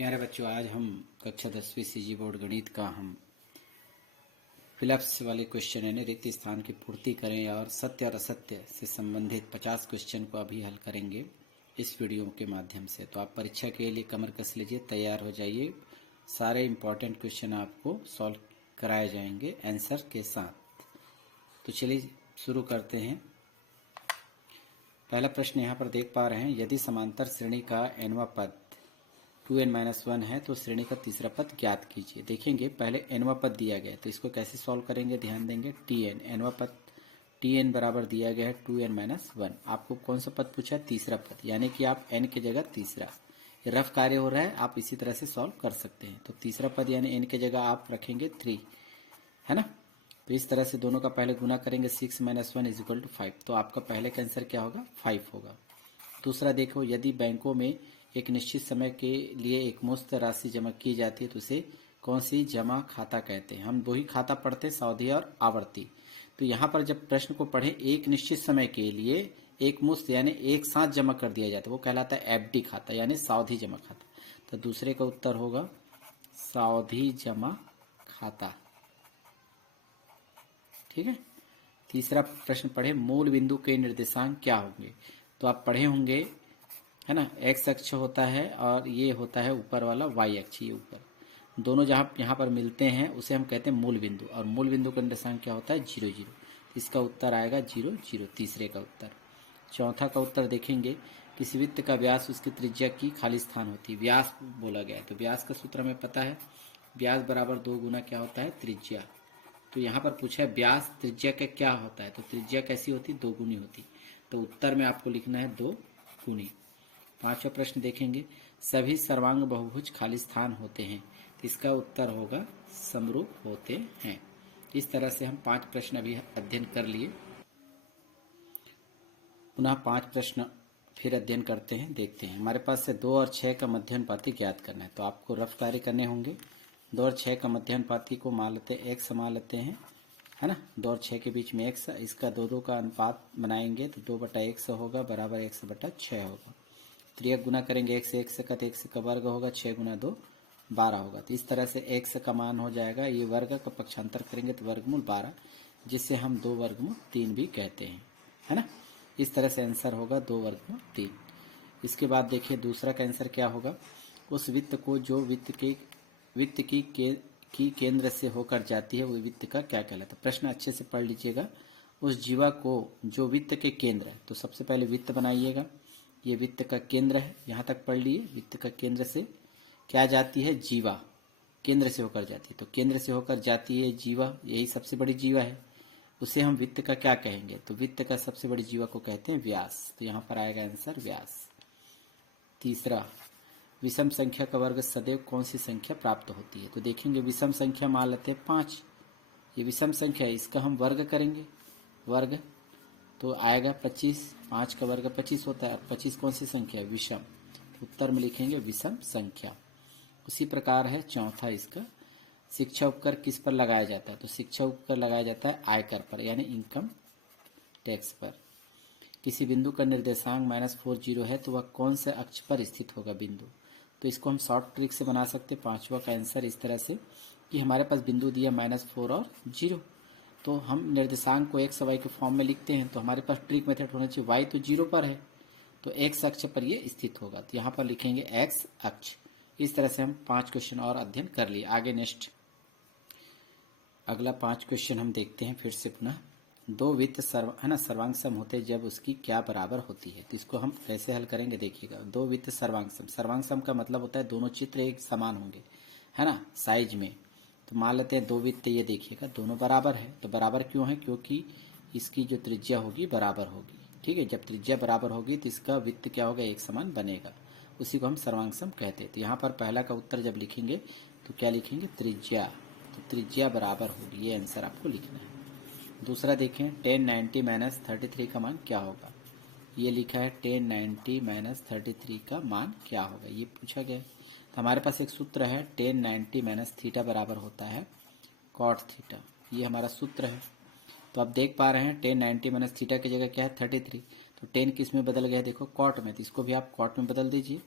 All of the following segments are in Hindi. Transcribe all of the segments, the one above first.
प्यारे बच्चों, आज हम कक्षा 10वीं सीजी बोर्ड गणित का हम फिलअप्स वाले क्वेश्चन यानी रिक्त स्थान की पूर्ति करें और सत्य और असत्य से संबंधित 50 क्वेश्चन को अभी हल करेंगे इस वीडियो के माध्यम से। तो आप परीक्षा के लिए कमर कस लीजिए, तैयार हो जाइए। सारे इम्पॉर्टेंट क्वेश्चन आपको सॉल्व कराए जाएंगे आंसर के साथ। तो चलिए शुरू करते हैं। पहला प्रश्न यहाँ पर देख पा रहे हैं, यदि समांतर श्रेणी का nवां पद 2n-1 है तो श्रेणी का तीसरा पद ज्ञात कीजिए। देखेंगे पहले nवां पद दिया गया है तो इसको कैसे सॉल्व करेंगे, ध्यान देंगे। tn nवां पद tn बराबर दिया गया है 2n-1। आपको कौन सा पद पूछा है? तीसरा पद, यानी कि आप n की जगह तीसरा। ये रफ कार्य हो रहा है, आप इसी तरह से सॉल्व कर सकते हैं। तो तीसरा पद यानी n की जगह आप रखेंगे 3, है ना। तो इस तरह से दोनों का पहले गुना करेंगे, 6-1 = 5। तो आपका पहले का आंसर क्या होगा? 5 होगा। दूसरा देखो, यदि बैंकों में एक निश्चित समय के लिए एक मुश्त राशि जमा की जाती है तो उसे कौन सी जमा खाता कहते हैं? हम दो ही खाता पढ़ते हैं, सावधि और आवर्ती। तो यहाँ पर जब प्रश्न को पढ़े एक निश्चित समय के लिए एक मुश्त यानी एक साथ जमा कर दिया जाता है, वो कहलाता है एफडी खाता यानी सावधि जमा खाता। तो दूसरे का उत्तर होगा सावधि जमा खाता। ठीक है। तीसरा प्रश्न पढ़े, मूल बिंदु के निर्देशांक क्या होंगे? तो आप पढ़े होंगे, है ना। एक्स अक्ष होता है और ये होता है ऊपर वाला वाई अक्ष। ये ऊपर दोनों जहाँ यहाँ पर मिलते हैं उसे हम कहते हैं मूल बिंदु, और मूल बिंदु का निर्देशांक क्या होता है? 0, 0। इसका उत्तर आएगा 0, 0, तीसरे का उत्तर। चौथा का उत्तर देखेंगे, किसी वृत्त का व्यास उसकी त्रिज्या की खाली स्थान होती है। व्यास बोला गया है तो व्यास का सूत्र हमें पता है, व्यास बराबर 2 गुना क्या होता है? त्रिज्या। तो यहाँ पर पूछा है व्यास त्रिज्या का क्या होता है, तो त्रिज्या कैसी होती? 2 गुनी होती। तो उत्तर में आपको लिखना है 2 गुनी। पांचवा प्रश्न देखेंगे, सभी सर्वांग बहुभुज खाली स्थान होते हैं, तो इसका उत्तर होगा समरूप होते हैं। इस तरह से हम 5 प्रश्न अभी अध्ययन कर लिए। पुनः 5 प्रश्न फिर अध्ययन करते हैं, देखते हैं। हमारे पास से 2 और 6 का मध्यानुपाती ज्ञात करना है, तो आपको रफ कार्य करने होंगे। 2 और 6 का मध्यानुपाती को मान लेते हैं x मान लेते हैं, है ना। 2 और 6 के बीच में x, इसका 2-2 का अनुपात बनाएंगे तो 2/x होगा बराबर x/6 होगा। त्रियक गुना करेंगे, x का तो x का वर्ग होगा, 6 गुना 2 12 होगा। तो इस तरह से x का मान हो जाएगा, ये वर्ग का पक्षांतर करेंगे तो वर्गमूल 12, जिससे हम 2 वर्गमूल 3 भी कहते हैं, है ना। इस तरह से आंसर होगा 2 वर्गमूल 3। इसके बाद देखिए दूसरा का आंसर क्या होगा, उस वित्त को जो वित्त की केंद्र से होकर जाती है वो वित्त का क्या कहलाता है? प्रश्न अच्छे से पढ़ लीजिएगा। उस जीवा को जो वित्त के केंद्र है, तो सबसे पहले वित्त बनाइएगा। ये वित्त का केंद्र है, यहाँ तक पढ़ लिए। वित्त का केंद्र से क्या जाती है? जीवा, केंद्र से होकर जाती है। तो केंद्र से होकर जाती है जीवा, यही सबसे बड़ी जीवा है, उसे हम वित्त का क्या कहेंगे? तो वित्त का सबसे बड़ी जीवा को कहते हैं व्यास। तो यहाँ पर आएगा आंसर व्यास। तीसरा, विषम संख्या का वर्ग सदैव कौन सी संख्या प्राप्त होती है? तो देखेंगे विषम संख्या मान लेते हैं 5। ये विषम संख्या है, इसका हम वर्ग करेंगे, वर्ग तो आएगा 25। 5 का वर्ग 25 होता है, और 25 कौन सी संख्या है? विषम। उत्तर में लिखेंगे विषम संख्या। उसी प्रकार है चौथा इसका, शिक्षा उपकर किस पर लगाया जाता है? तो शिक्षा उपकर लगाया जाता है आयकर पर यानी इनकम टैक्स पर। किसी बिंदु का निर्देशांक -40 है तो वह कौन से अक्ष पर स्थित होगा बिंदु? तो इसको हम शॉर्ट ट्रिक से बना सकते हैं। पांचवा का आंसर इस तरह से कि हमारे पास बिंदु दिया -4 और 0, तो हम निर्देशांक को x y के फॉर्म में लिखते हैं। तो हमारे पास ट्रिक मेथड होना चाहिए, y तो 0 पर है तो x अक्ष पर ये स्थित होगा, तो यहाँ पर लिखेंगे x अक्ष। इस तरह से हम 5 क्वेश्चन और अध्ययन कर लिए। आगे नेक्स्ट अगला 5 क्वेश्चन हम देखते हैं फिर से पुनः। 2 वित्त सर्वांग सम होते हैं जब उसकी क्या बराबर होती है? तो इसको हम कैसे हल करेंगे देखिएगा। 2 वित्त सर्वांग सम, सर्वांग सम का मतलब होता है दोनों चित्र एक समान होंगे, है ना, साइज में। तो मान लेते हैं 2 वित्त, ये देखिएगा दोनों बराबर है। तो बराबर क्यों है? क्योंकि इसकी जो त्रिज्या होगी बराबर होगी। ठीक है, जब त्रिज्या बराबर होगी तो इसका वित्त क्या होगा? एक समान बनेगा, उसी को हम सर्वांग सम कहते हैं। तो यहाँ पर पहला का उत्तर जब लिखेंगे तो क्या लिखेंगे? त्रिज्या। तो त्रिज्या बराबर होगी, ये आंसर आपको लिखना है। दूसरा देखें, 1090 - 33 का मान क्या होगा? ये लिखा है 1090 - 33 का मान क्या होगा, ये पूछा गया है। तो हमारे पास एक सूत्र है, 1090 - थीटा बराबर होता है कॉट थीटा, ये हमारा सूत्र है। तो आप देख पा रहे हैं 1090 - थीटा की जगह क्या है? 33। तो 10 किस में बदल गया? देखो कॉट में, तो इसको भी आप कॉट में बदल दीजिए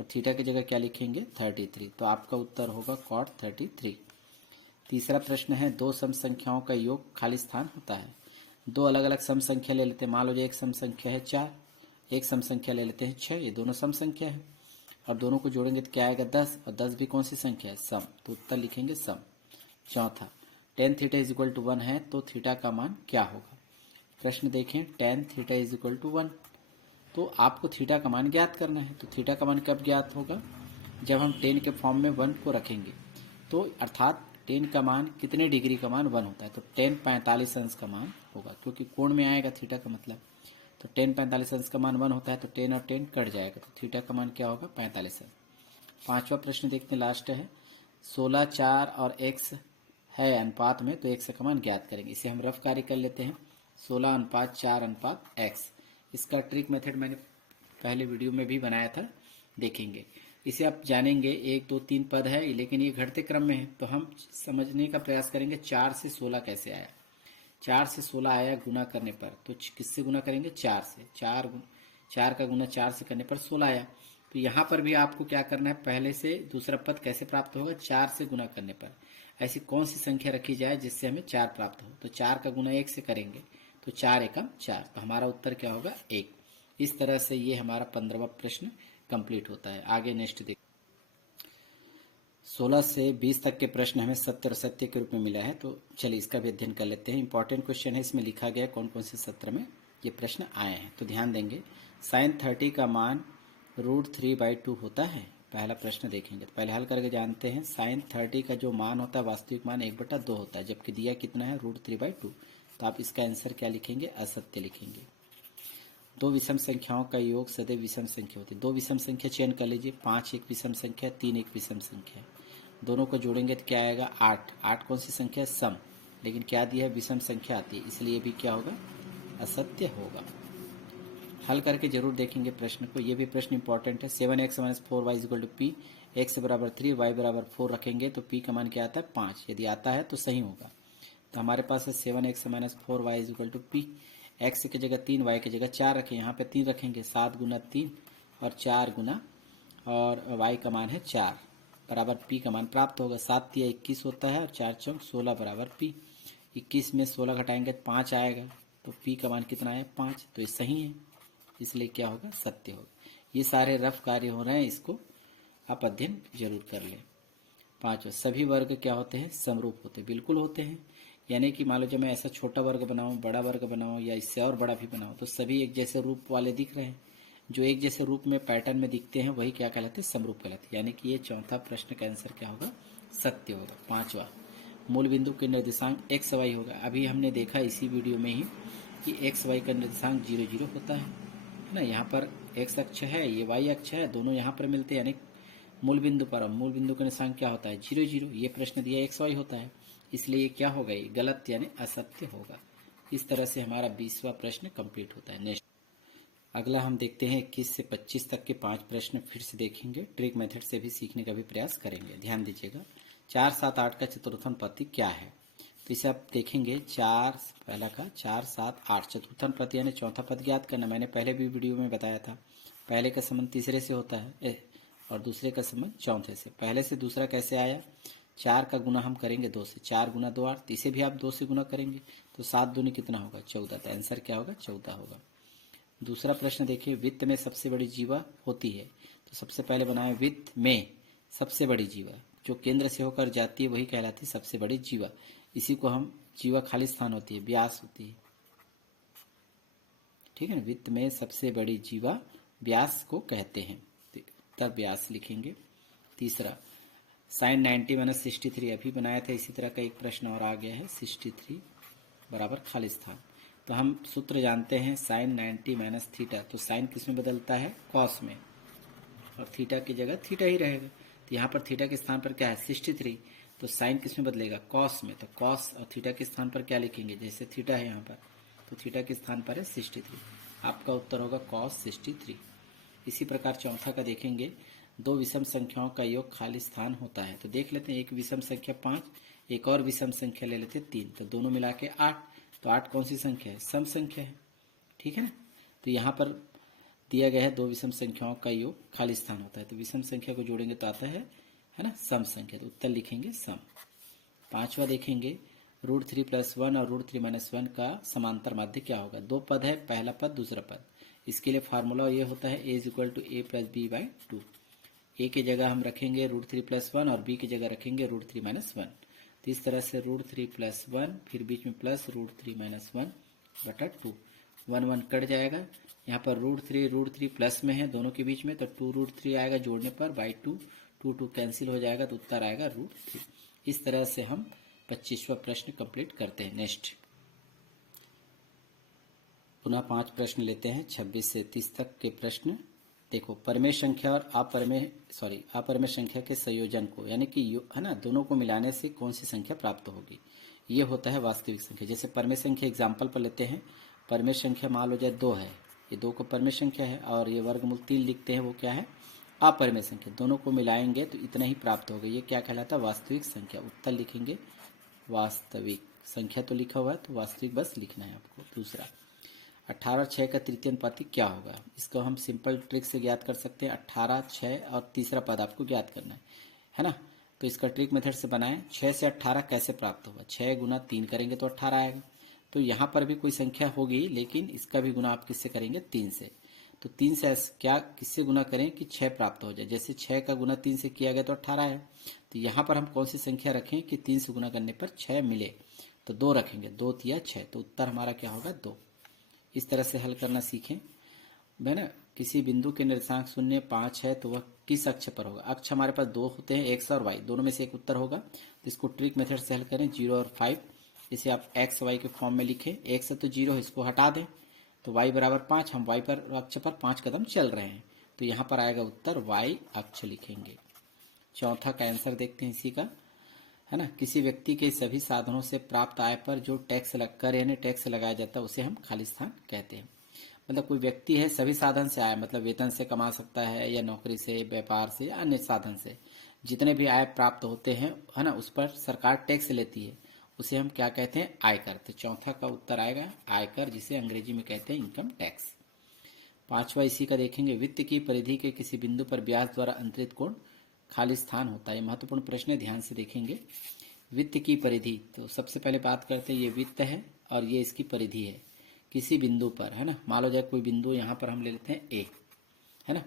और थीटा की जगह क्या लिखेंगे 33। तो आपका उत्तर होगा cot 33। तीसरा प्रश्न है दो सम संख्याओं का योग खाली स्थान होता है। दो अलग अलग सम संख्या ले लेते हैं। मान लो जो एक सम संख्या है 4, एक सम संख्या ले लेते हैं 6। ये दोनों सम संख्या है और दोनों को जोड़ेंगे तो क्या आएगा 10, और 10 भी कौन सी संख्या है सम, तो उत्तर लिखेंगे सम। चौथा, tan theta is equal to 1 है तो थीटा का मान क्या होगा। प्रश्न देखें, tan theta is equal to 1, तो आपको थीटा का मान ज्ञात करना है। तो थीटा का मान कब ज्ञात होगा, जब हम टेन के फॉर्म में 1 को रखेंगे। तो अर्थात टेन का मान कितने डिग्री का मान 1 होता है, तो टेन 45 अंश का मान होगा, क्योंकि कोण में आएगा थीटा का मतलब। तो टेन 45 अंश का मान 1 होता है, तो टेन और टेन कट जाएगा, तो थीटा का मान क्या होगा 45 अंश। पांचवा प्रश्न देखते हैं, लास्ट है 16, 4 और x है अनुपात में, तो x का मान ज्ञात करेंगे। इसे हम रफ कार्य कर लेते हैं, 16 अनुपात 4 अनुपात x। इसका ट्रिक मेथड मैंने पहले वीडियो में भी बनाया था, देखेंगे। इसे आप जानेंगे 1 2 3 पद है, लेकिन ये घटते क्रम में है, तो हम समझने का प्रयास करेंगे 4 से 16 कैसे आया। 4 से 16 आया गुना करने पर, तो किससे गुना करेंगे 4 से। 4 का गुना 4 से करने पर 16 आया। तो यहाँ पर भी आपको क्या करना है, पहले से दूसरा पद कैसे प्राप्त होगा 4 से गुना करने पर। ऐसी कौन सी संख्या रखी जाए जिससे हमें 4 प्राप्त हो, तो 4 का गुना 1 से करेंगे तो 4 एकम 4, तो हमारा उत्तर क्या होगा 1। इस तरह से ये हमारा 15वां प्रश्न कंप्लीट होता है। आगे नेक्स्ट देख, 16 से 20 तक के प्रश्न हमें सत्य और सत्य के रूप में मिला है, तो चलिए इसका भी अध्ययन कर लेते हैं। इंपॉर्टेंट क्वेश्चन है, इसमें लिखा गया कौन कौन से सत्र में ये प्रश्न आए हैं, तो ध्यान देंगे। साइन 30 का मान √3/2 होता है, पहला प्रश्न देखेंगे। तो पहले हल करके जानते हैं, साइन 30 का जो मान होता है वास्तविक मान 1/2 होता है, जबकि दिया कितना है √3/2। तो आप इसका आंसर क्या लिखेंगे, असत्य लिखेंगे। दो विषम संख्याओं का योग सदैव विषम संख्या होती है। दो विषम संख्या चयन कर लीजिए, 5 एक विषम संख्या, 3 एक विषम संख्या। दोनों को जोड़ेंगे तो क्या आएगा 8। 8 कौन सी संख्या है सम, लेकिन क्या दिया है विषम संख्या आती है, इसलिए भी क्या होगा असत्य होगा। हल करके जरूर देखेंगे प्रश्न को, ये भी प्रश्न इंपॉर्टेंट है। 7x - 4y = p, x बराबर 3 y बराबर 4 रखेंगे तो p का मान क्या आता है 5। यदि आता है तो सही होगा। तो हमारे पास है 7x - 4y = p। x की जगह 3, y की जगह 4 रखें, यहाँ पे 3 रखेंगे, 7 गुना 3 और 4 गुना, और y का मान है 4 बराबर p का मान प्राप्त होगा। 7 × 21 होता है और 4 × 4 = 16 बराबर p। 21 में 16 घटाएंगे तो 5 आएगा, तो p का मान कितना है 5, तो ये सही है, इसलिए क्या होगा सत्य होगा। ये सारे रफ कार्य हो रहे हैं, इसको आप अध्ययन जरूर कर लें। पांचवा, सभी वर्ग क्या होते हैं समरूप होते हैं, बिल्कुल होते हैं। यानी कि मान लो जब मैं ऐसा छोटा वर्ग बनाऊं, बड़ा वर्ग बनाऊं या इससे और बड़ा भी बनाऊं, तो सभी एक जैसे रूप वाले दिख रहे हैं। जो एक जैसे रूप में पैटर्न में दिखते हैं वही क्या कहलाते हैं समरूप कहलाते हैं। यानी कि ये चौथा प्रश्न का आंसर क्या होगा सत्य होगा। पांचवा, मूल बिंदु के निर्देशांक x y होगा। अभी हमने देखा इसी वीडियो में ही कि x y का निर्देशांक 0 0 होता है ना। यहाँ पर x अक्ष है, ये y अक्ष है, दोनों यहाँ पर मिलते हैं, यानी मूल बिंदु पर। मूल बिंदु का निशान क्या होता है 0 0। ये प्रश्न दिया x y होता है, इसलिए क्या होगा ये गलत यानी असत्य होगा। इस तरह से हमारा 20वां प्रश्न कंप्लीट होता है। नेक्स्ट अगला हम देखते हैं 21 से 25 तक के 5 प्रश्न फिर से देखेंगे, ट्रिक मेथड से भी सीखने का भी प्रयास करेंगे। ध्यान दीजिएगा, 4 7 8 का चतुर्थन पति क्या है, तो इसे आप देखेंगे। 4 पहला का 4 7 8 चतुर्थन पति यानी चौथा पद ज्ञात करना। मैंने पहले भी वीडियो में बताया था, पहले का संबंध तीसरे से होता है और दूसरे का संबंध चौथे से। पहले से दूसरा कैसे आया, 4 का गुना हम करेंगे 2 से, 4 गुना 2 8, इसे भी आप 2 से गुना करेंगे तो 7 दूनी कितना होगा 14, तो आंसर क्या होगा 14 होगा। दूसरा प्रश्न देखिए, वित्त में सबसे बड़ी जीवा होती है, तो सबसे पहले बनाए वित्त में सबसे बड़ी जीवा, जो केंद्र से होकर जाती है वही कहलाती है सबसे बड़ी जीवा। इसी को हम जीवा खाली स्थान होती है व्यास होती है, ठीक है ना। वित्त में सबसे बड़ी जीवा व्यास को कहते हैं, तब व्यास लिखेंगे। तीसरा, साइन 90 - 63 अभी बनाया था, इसी तरह का एक प्रश्न और आ गया है, 63 बराबर खाली स्थान। तो हम सूत्र जानते हैं साइन 90 - थीटा, तो साइन किस में बदलता है कॉस में, और थीटा की जगह थीटा ही रहेगा। तो यहाँ पर थीटा के स्थान पर क्या है 63, तो साइन किस में बदलेगा कॉस में, तो कॉस और थीटा के स्थान पर क्या लिखेंगे, जैसे थीटा है यहाँ पर तो थीटा के स्थान पर है 63, आपका उत्तर होगा कॉस 63। इसी प्रकार चौथा का देखेंगे, दो विषम संख्याओं का योग खाली स्थान होता है, तो देख लेते हैं। एक विषम संख्या 5, एक और विषम संख्या ले लेते हैं 3, तो दोनों मिला के 8, तो 8 कौन सी संख्या है सम संख्या है, ठीक है ना। तो यहाँ पर दिया गया है दो विषम संख्याओं का योग खाली स्थान होता है, तो विषम संख्या को जोड़ेंगे तो आता है ना सम संख्या, तो उत्तर लिखेंगे सम। पांचवा देखेंगे √3 + 1 और √3 - 1 का समांतर माध्य क्या होगा। दो पद है, पहला पद दूसरा पद। इसके लिए फार्मूला ये होता है a = a + b/2। ए की जगह हम रखेंगे √3 + 1 और बी की जगह रखेंगे √3 - 1। तो इस तरह से √3 + 1 फिर बीच में प्लस √3 - 1/2। 1 1 कट जाएगा। यहाँ पर √3 प्लस में है दोनों के बीच में, तो 2√3 आएगा जोड़ने पर /2। 2 2 कैंसिल हो जाएगा तो उत्तर आएगा √3। इस तरह से हम 25वां प्रश्न कंप्लीट करते हैं। नेक्स्ट पुनः 5 प्रश्न लेते हैं 26 से 30 तक के प्रश्न। देखो परमेय संख्या और अपरमेय संख्या के संयोजन को यानी कि है ना दोनों को मिलाने से कौन सी संख्या प्राप्त होगी, ये होता है वास्तविक संख्या। जैसे परमेय संख्या एग्जाम्पल पर लेते हैं। परमेय संख्या मान लो जाए 2 है, ये 2 को परमेय संख्या है, और ये वर्गमूल 3 लिखते हैं वो क्या है अपरमेय संख्या। दोनों को मिलाएंगे तो इतना ही प्राप्त होगा, ये क्या कहलाता है वास्तविक संख्या। उत्तर लिखेंगे वास्तविक। संख्या तो लिखा हुआ है तो वास्तविक बस लिखना है आपको। दूसरा 18 और 6 का तृतीय अनुपाती क्या होगा, इसको हम सिंपल ट्रिक से ज्ञात कर सकते हैं। 18, 6 और तीसरा पद आपको ज्ञात करना है ना। तो इसका ट्रिक मेथड से बनाएं। 6 से 18 कैसे प्राप्त होगा, 6 गुना 3 करेंगे तो 18 आएगा। तो यहाँ पर भी कोई संख्या होगी, लेकिन इसका भी गुना आप किससे करेंगे 3 से। तो 3 से क्या किससे गुना करें कि 6 प्राप्त हो जाए। जैसे 6 का गुना 3 से किया गया तो 18 है। तो यहाँ पर हम कौन सी संख्या रखें कि 3 से गुना करने पर 6 मिले, तो 2 रखेंगे। 2 तिया 6, तो उत्तर हमारा क्या होगा 2। इस तरह से हल करना सीखें है ना। किसी बिंदु के निर्देशांक 0 5 है तो वह किस अक्ष पर होगा। अक्ष हमारे पास 2 होते हैं, x और y, दोनों में से एक उत्तर होगा। तो इसको ट्रिक मेथड से हल करें। 0 और 5 इसे आप x y के फॉर्म में लिखें। x है तो 0 है, इसको हटा दें तो y = 5। हम y पर अक्ष पर 5 कदम चल रहे हैं, तो यहाँ पर आएगा उत्तर y अक्ष लिखेंगे। चौथा का आंसर देखते हैं इसी का, है ना। किसी व्यक्ति के सभी साधनों से प्राप्त आय पर जो टैक्स कर यानी टैक्स लगाया जाता है उसे हम खाली स्थान कहते हैं। मतलब कोई व्यक्ति है सभी साधन से आय, मतलब वेतन से कमा सकता है या नौकरी से, व्यापार से या अन्य साधन से, जितने भी आय प्राप्त होते हैं है ना, उस पर सरकार टैक्स लेती है, उसे हम क्या कहते हैं आयकर। तो चौथा का उत्तर आएगा आयकर, जिसे अंग्रेजी में कहते हैं इनकम टैक्स। पांचवा इसी का देखेंगे। वित्त की परिधि के किसी बिंदु पर ब्याज द्वारा अंतरित कोण खाली स्थान होता है। महत्वपूर्ण प्रश्न है, ध्यान से देखेंगे। वित्त की परिधि, तो सबसे पहले बात करते हैं, ये वित्त है और ये इसकी परिधि है किसी बिंदु पर, है ना। मान लो जाए कोई बिंदु यहाँ पर हम ले लेते हैं ए, है ना।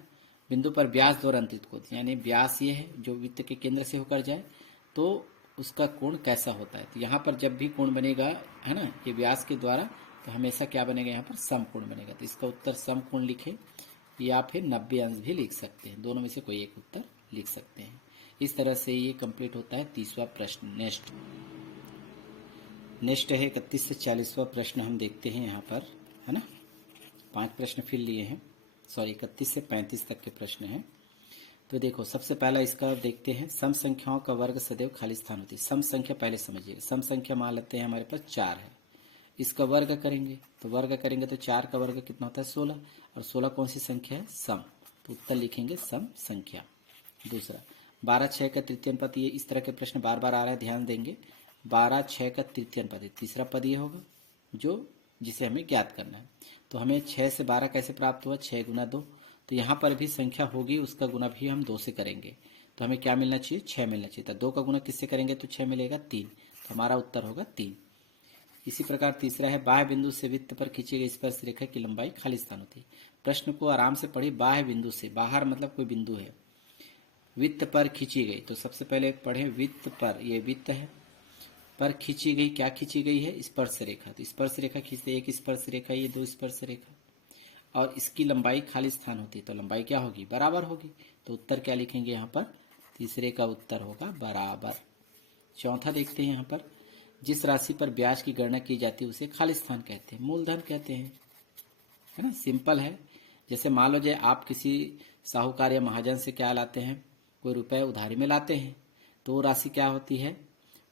बिंदु पर ब्याज द्वारा अंतरित कोण, यानी ब्यास ये है जो वित्त के केंद्र से होकर जाए तो उसका कोण कैसा होता है। तो यहाँ पर जब भी कोण बनेगा, है ना, ये ब्यास के द्वारा, तो हमेशा क्या बनेगा यहाँ पर समकोण बनेगा। तो इसका उत्तर समकोण लिखें या फिर 90 अंश भी लिख सकते हैं, दोनों में से कोई एक उत्तर लिख सकते हैं। इस तरह से ये कंप्लीट होता है 30वां प्रश्न। नेक्स्ट है 31 से 40वां प्रश्न हम देखते हैं यहाँ पर, है ना। 5 प्रश्न फिर लिए हैं, 31 से 35 तक के प्रश्न हैं। तो देखो सबसे पहला इसका देखते हैं। सम संख्याओं का वर्ग सदैव खाली स्थान होती है। सम संख्या पहले समझिए। सम संख्या मान लेते हैं हमारे पास 4 है, इसका वर्ग करेंगे तो 4 का वर्ग कितना होता है 16, और 16 कौन सी संख्या है सम, तो उत्तर लिखेंगे सम संख्या। दूसरा 12 6 का तृतीय अनुपात, ये इस तरह के प्रश्न बार बार आ रहा है, ध्यान देंगे। 12 6 का तृतीय अनुपात, तीसरा पद ये होगा जो जिसे हमें ज्ञात करना है। तो हमें 6 से 12 कैसे प्राप्त हुआ, 6 गुना 2। तो यहाँ पर भी संख्या होगी, उसका गुना भी हम 2 से करेंगे, तो हमें क्या मिलना चाहिए 6 मिलना चाहिए था। 2 का गुना किससे करेंगे तो 6 मिलेगा 3, तो हमारा उत्तर होगा 3। इसी प्रकार तीसरा है बाह्य बिंदु से वृत्त पर खींची गई स्पर्श रेखा की लंबाई खाली स्थान होती है। प्रश्न को आराम से पढ़िए। बाह्य बिंदु से, बाहर मतलब कोई बिंदु है, वित्त पर खींची गई, तो सबसे पहले पढ़े वित्त पर, ये वित्त है, पर खींची गई, क्या खींची गई है स्पर्श रेखा। तो स्पर्श रेखा खींचते, एक स्पर्श रेखा, ये 2 स्पर्श रेखा, और इसकी लंबाई खाली स्थान होती है, तो लंबाई क्या होगी बराबर होगी। तो उत्तर क्या लिखेंगे यहाँ पर, तीसरे का उत्तर होगा बराबर। चौथा देखते हैं यहाँ पर, जिस राशि पर ब्याज की गणना की जाती है उसे खाली स्थान कहते हैं, मूलधन कहते हैं, है ना। सिंपल है। जैसे मान लो जाए आप किसी साहूकार या महाजन से क्या लाते हैं, कोई रुपए उधारी में लाते हैं, तो वो राशि क्या होती है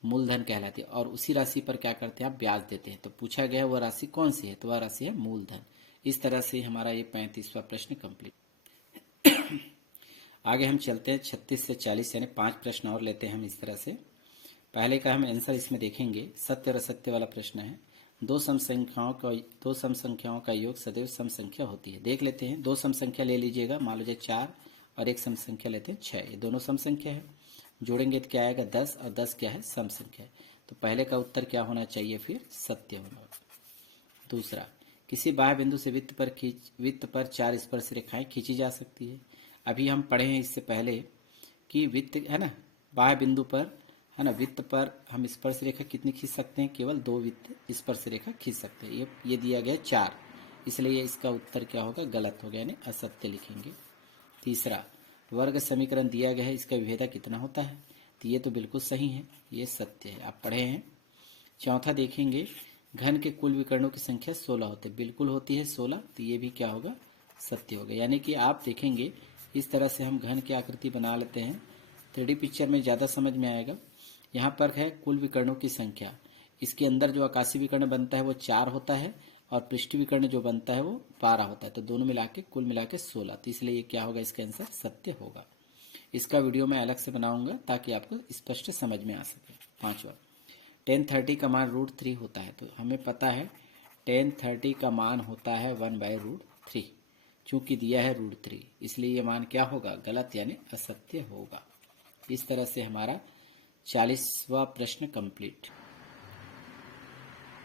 मूलधन कहलाती है, और उसी राशि पर क्या करते हैं आप ब्याज देते हैं। तो पूछा गया वह राशि कौन सी है, तो वह राशि है मूलधन। इस तरह से हमारा ये 35वां प्रश्न कंप्लीट। आगे हम चलते हैं 36 से 40, यानी 5 प्रश्न और लेते हैं हम इस तरह से। पहले का हम आंसर इसमें देखेंगे, सत्य और असत्य वाला प्रश्न है। दो सम संख्याओं का योग सदैव सम संख्या होती है। देख लेते हैं, दो सम संख्या ले लीजिएगा, मान लीजिए 4 और एक सम संख्या लेते हैं 6, ये दोनों सम संख्या है। जोड़ेंगे तो क्या आएगा 10, और 10 क्या है सम संख्या है। तो पहले का उत्तर क्या होना चाहिए, फिर सत्य होगा। दूसरा, किसी बाह्य बिंदु से वृत्त पर 4 स्पर्श रेखाएं खींची जा सकती है। अभी हम पढ़े हैं इससे पहले कि वृत्त है ना, बाह्य बिंदु पर है ना, वृत्त पर हम स्पर्श रेखा कितनी खींच सकते हैं, केवल 2 वृत्त स्पर्श रेखा खींच सकते हैं। ये दिया गया 4, इसलिए इसका उत्तर क्या होगा, गलत हो गया, यानी असत्य लिखेंगे। तीसरा, वर्ग समीकरण दिया गया है, इसका विभेदक कितना होता है, तो ये तो बिल्कुल सही है, ये सत्य है, आप पढ़े हैं। चौथा देखेंगे, घन के कुल विकर्णों की संख्या 16 होती है, बिल्कुल होती है 16, तो ये भी क्या होगा, सत्य होगा। यानी कि आप देखेंगे इस तरह से हम घन की आकृति बना लेते हैं, 3D पिक्चर में ज़्यादा समझ में आएगा। यहाँ पर है कुल विकर्णों की संख्या, इसके अंदर जो आकाशीय विकर्ण बनता है वो 4 होता है, और पृष्ठ विकर्ण जो बनता है वो 12 होता है, तो दोनों मिला के कुल मिला के 16, तो इसलिए ये क्या होगा, इसका आंसर सत्य होगा। इसका वीडियो मैं अलग से बनाऊंगा ताकि आपको स्पष्ट समझ में आ सके। पांचवा, 1030 का मान √3 होता है, तो हमें पता है 1030 का मान होता है 1/√3, चूंकि दिया है √3, इसलिए ये मान क्या होगा, गलत यानी असत्य होगा। इस तरह से हमारा 40वां प्रश्न कंप्लीट।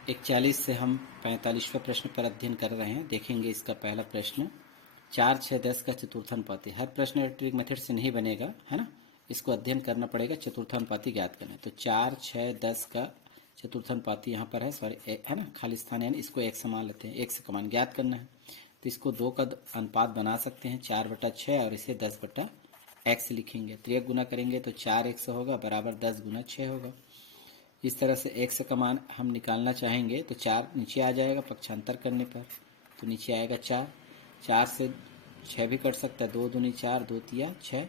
41 से हम 45वां प्रश्न पर अध्ययन कर रहे हैं। देखेंगे इसका पहला प्रश्न, 4, 6, 10 का चतुर्थानुपाती। हर प्रश्न इलेक्ट्रिक मेथड से नहीं बनेगा, है ना, इसको अध्ययन करना पड़ेगा, चतुर्थानुपाती ज्ञात करना है। तो 4, 6, 10 का चतुर्थानुपाती यहाँ पर है, सॉरी है ना, खाली स्थान है, इसको एक समान लेते हैं, एक से कमान ज्ञात करना है। तो इसको 2 का अनुपात बना सकते हैं, 4/6, और इसे 10/x लिखेंगे। तो एक गुना करेंगे तो 4x होगा, बराबर 10 गुना 6 होगा। इस तरह से x का मान हम निकालना चाहेंगे तो 4 नीचे आ जाएगा पक्षांतर करने पर, तो नीचे आएगा 4, 4 से 6 भी कट सकता है, 2 दूनी 4, 2 तिया 6,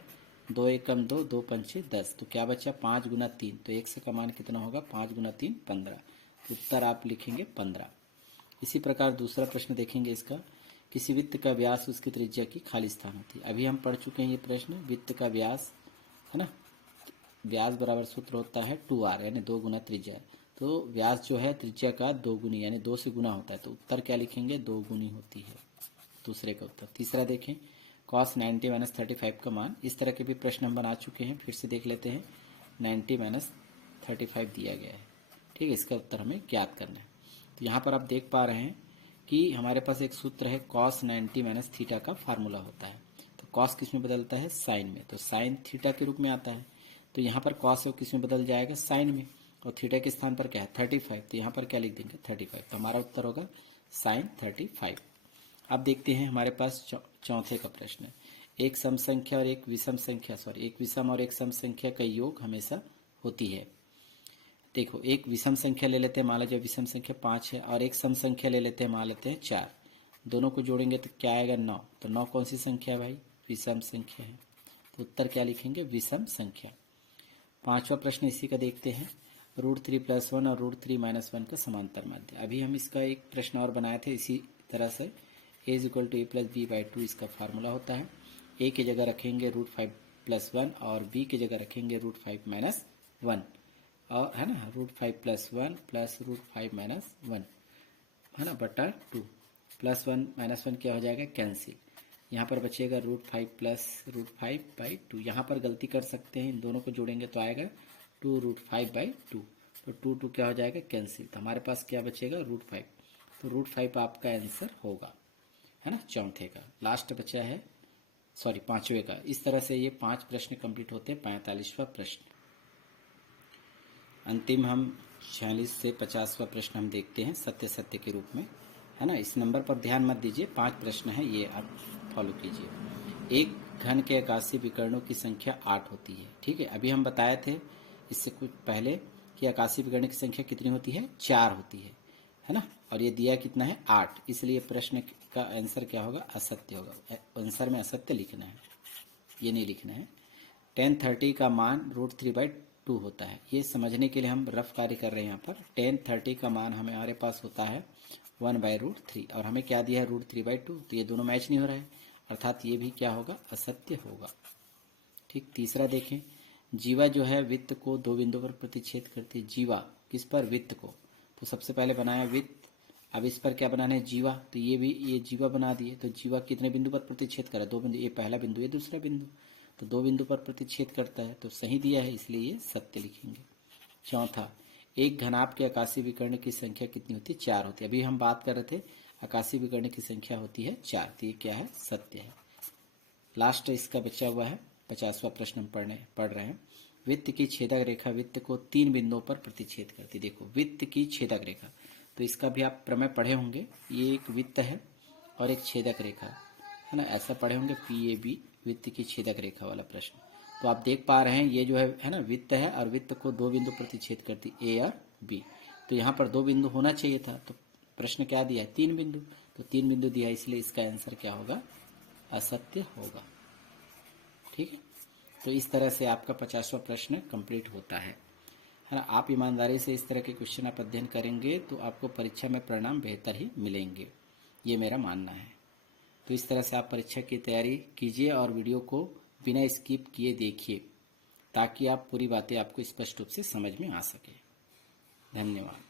2 एकम 2, 2 पंचे 10, तो क्या बचा 5 गुना 3, तो x का मान कितना होगा, 5 गुना 3 15, उत्तर आप लिखेंगे 15। इसी प्रकार दूसरा प्रश्न देखेंगे इसका, किसी वृत्त का व्यास उसकी त्रिज्या की खाली स्थान होती है। अभी हम पढ़ चुके हैं ये प्रश्न, वृत्त का व्यास है ना, व्यास बराबर सूत्र होता है 2r, यानी 2 गुना त्रिज्या। तो व्यास जो है त्रिज्या का 2 गुनी, यानी 2 से गुना होता है, तो उत्तर क्या लिखेंगे, 2 गुनी होती है, दूसरे का उत्तर। तीसरा देखें, cos 90 - 35 का मान। इस तरह के भी प्रश्न हम बना चुके हैं, फिर से देख लेते हैं। 90 - 35 दिया गया है, ठीक है, इसका उत्तर हमें ज्ञात करना है। तो यहाँ पर आप देख पा रहे हैं कि हमारे पास एक सूत्र है, cos 90 - थीटा का फार्मूला होता है। तो cos किस में बदलता है, साइन में, तो साइन थीटा के रूप में आता है। तो यहाँ पर cos किस में बदल जाएगा, साइन में, और थीटा के स्थान पर क्या है 35, तो यहाँ पर क्या लिख देंगे 35, तो हमारा उत्तर होगा साइन 35। अब देखते हैं हमारे पास चौथे का प्रश्न है, एक सम संख्या और एक विषम संख्या, सॉरी एक विषम और एक सम संख्या का योग हमेशा होती है। देखो, एक विषम संख्या ले लेते हैं, मान लीजिए विषम संख्या 5 है, और एक सम संख्या ले लेते हैं, मान लेते हैं 4, दोनों को जोड़ेंगे तो क्या आएगा 9, तो 9 कौन सी संख्या है भाई, विषम संख्या है, तो उत्तर क्या लिखेंगे, विषम संख्या। पांचवा प्रश्न इसी का देखते हैं, √3 + 1 और √3 - 1 का समांतर माध्य। अभी हम इसका एक प्रश्न और बनाए थे इसी तरह से, a = a + b/2 इसका फार्मूला होता है। a की जगह रखेंगे √5 + 1, और b की जगह रखेंगे √5 - 1, और है ना √5 + 1 + √5 - 1 है ना बटा 2, +1 - 1 क्या हो जाएगा, कैंसिल। यहाँ पर बचेगा √5 + √5/2। यहाँ पर गलती कर सकते हैं, इन दोनों को जोड़ेंगे तो आएगा 2√5/2, तो 2 क्या हो जाएगा, कैंसिल। तो हमारे पास क्या बचेगा, √5, तो √5 आपका आंसर होगा, है ना, चौथे का। लास्ट बचा है, सॉरी पांचवे का। इस तरह से ये 5 प्रश्न कंप्लीट होते हैं। 45वां प्रश्न, अंतिम हम 46 से 50वां प्रश्न हम देखते हैं सत्य सत्य के रूप में, है ना। इस नंबर पर ध्यान मत दीजिए, 5 प्रश्न है, ये आप फॉलो कीजिए। एक घन के आकाशीय विकर्णों की संख्या 8 होती है, ठीक है। अभी हम बताए थे इससे कुछ पहले कि आकाशीय विकर्ण की संख्या कितनी होती है, 4 होती है ना, और ये दिया कितना है 8, इसलिए प्रश्न का आंसर क्या होगा, असत्य होगा। आंसर में असत्य लिखना है, ये नहीं लिखना है। 1030 का मान √3/2 होता है। ये समझने के लिए हम रफ कार्य कर रहे हैं। यहाँ पर 1030 का मान हमारे पास होता है 1/√3, और हमें क्या दिया है √3/2, तो ये दोनों मैच नहीं हो रहा है, अर्थात ये भी क्या होगा, असत्य होगा। ठीक, तीसरा देखें, जीवा जो है वृत्त को 2 बिंदुओं पर प्रतिच्छेद करती है। जीवा किस पर, वृत्त को। तो सबसे पहले बनाया वृत्त, अब इस पर क्या बनाना है, जीवा, तो ये भी ये जीवा बना दिए। तो जीवा कितने बिंदु पर प्रतिच्छेद करे, 2 बिंदु, ये पहला बिंदु ये दूसरा बिंदु, तो 2 बिंदु पर प्रतिच्छेद करता है, तो सही दिया है इसलिए ये सत्य लिखेंगे। चौथा, एक घनाभ के आकाशीय विकर्ण की संख्या कितनी होती है, 4 होती है। अभी हम बात कर रहे थे आकाशीय विकर्ण की संख्या होती है 4, तो ये क्या है, सत्य है। लास्ट इसका बचा हुआ है 50वां प्रश्न हम पढ़ रहे हैं। वृत्त की छेदक रेखा वृत्त को 3 बिंदुओं पर प्रतिच्छेद करती। देखो वृत्त की छेदक रेखा, तो इसका भी आप प्रमेय पढ़े होंगे। ये एक वृत्त है और एक छेदक रेखा है ना, ऐसा पढ़े होंगे, PAB वृत्त की छेदक रेखा वाला प्रश्न। तो आप देख पा रहे हैं ये जो है ना, वृत्त है और वृत्त को 2 बिंदु प्रतिच्छेद करती, A और B। तो यहाँ पर 2 बिंदु होना चाहिए था, तो प्रश्न क्या दिया है, 3 बिंदु, तो 3 बिंदु दिया, इसलिए इसका आंसर क्या होगा, असत्य होगा। ठीक है, तो इस तरह से आपका 50वां प्रश्न कंप्लीट होता है ना। आप ईमानदारी से इस तरह के क्वेश्चन आप अध्ययन करेंगे तो आपको परीक्षा में परिणाम बेहतर ही मिलेंगे, ये मेरा मानना है। तो इस तरह से आप परीक्षा की तैयारी कीजिए और वीडियो को बिना स्किप किए देखिए, ताकि आप पूरी बातें आपको स्पष्ट रूप से समझ में आ सके। धन्यवाद।